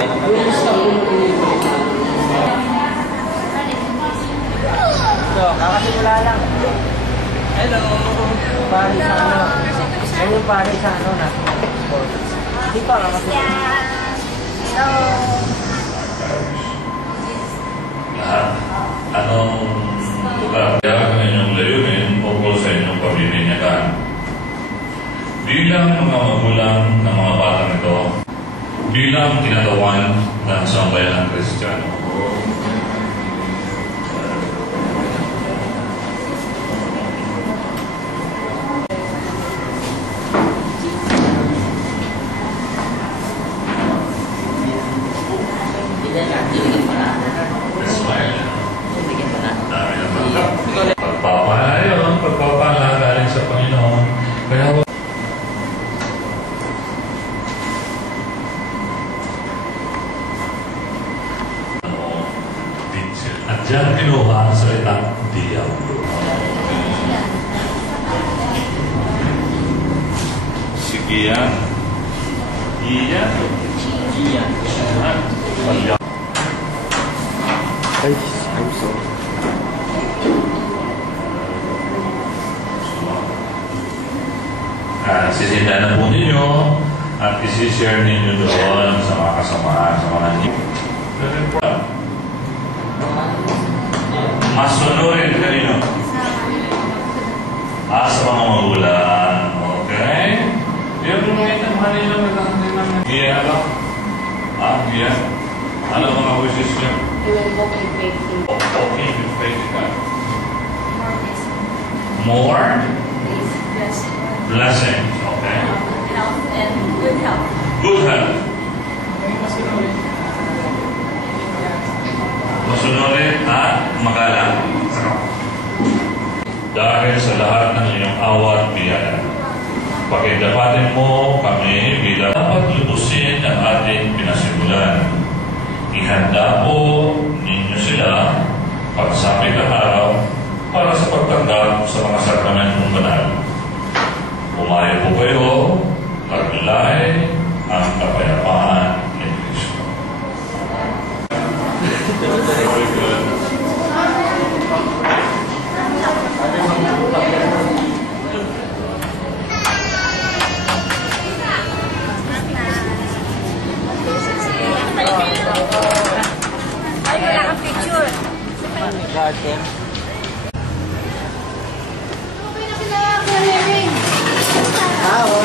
So, kakasimula lang. Hello! Pare sa ano? Ano yung pare sa ano na? Hindi pa kakasimula. Hello! Anong lugar ang inyong layunin ukol sa inyong pamimigyan? Bilang mga magulang ng mga batang ito, bilang kinatawan ng sambayanang Kristiyano, pagpapala galing sa Panginoon. Kaya at diyan kinuha ang salitang Diablo. Sige yan. Iyan. Ay, I'm sorry. Sisinda na po ninyo at isi-share ninyo doon sa mga kasamahan, sa mga masunurin kanino? Sa mga magulang. Okay? Yan po ngayon ang kanino nagkakasin namin. Iya ba? Iya. Ano mga wishes niyo? You will walk in faith. Okay, with faith ka. More? Blessings. Okay. Health and good health. Good health. Masunurin at magalang. Dahil sa lahat ng inyong awa at biyaya, pakidapatin mo kami bilang dapat lubusin ang ating pinasimulan. Ihanda po ninyo sila pagsapit ng araw para sa pagtanggap sa mga sakramentong banal. Umayo po kayo, maglay ang kapayapaan ni Kristo. Very good. Ay, wala kang picture. Garden. Oo,